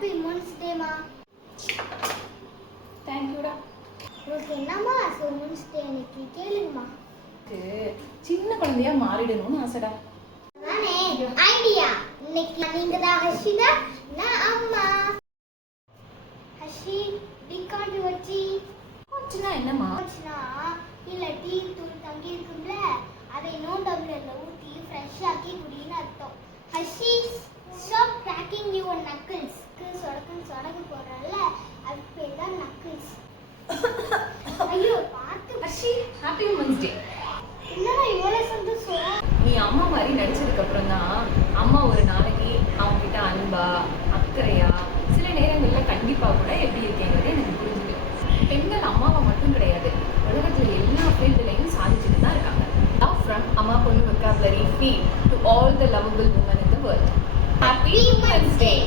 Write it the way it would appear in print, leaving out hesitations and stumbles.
Happy women's டேமா. தேங்க்யூடா. உங்களுக்கு என்னம்மா women's day அன்னைக்கு கேளுங்கம்மா. சின்ன குழந்தையா மாறிடணும்னு ஆசைடா. நானே ஐடியா. இன்னைக்கு நீங்க தான் ஹர்ஷிதா, நான் அம்மா. ஹர்ஷி டிகாண்டி வச்சி வச்சுனா என்னம்மா? வச்சுனா இல்ல டீ தூள் தங்கி இருக்கும்ல, அதை இன்னும் டம்ளர்ல ஊத்தி ஃப்ரெஷ் ஆக்கி குடின்னு அர்த்தம். ஹர்ஷி ஸ்டாப் கிராக்கிங் யுவர் நக்கிள்ஸ். சொடக்கு போடுறல அது பேர் தான் நக்கிள்ஸ். ஐயோ பாத்து ஹர்ஷி ஹாப்பி உமன்ஸ் டே. என்னடா இவ்வளவு சந்தோஷம். நீ அம்மா மாதிரி நடிச்சதுக்கு அப்புறம் தான் அம்மா ஒரு நாளைக்கு அவங்க கிட்ட அன்பா அக்கறையா சில நேரங்கள்ல கண்டிப்பா கூட எப்படி இருக்கேங்கிறது எனக்கு புரிஞ்சுது. பெண்கள் அம்மாவை மட்டும் கிடையாது, உலகத்துல எல்லா ஃபீல்டுலையும் சாதிச்சுட்டு தான் இருக்காங்க. Love from அம்மா பொண்ணு vocabulary feed to all the lovable women in the world. Happy Women's Day.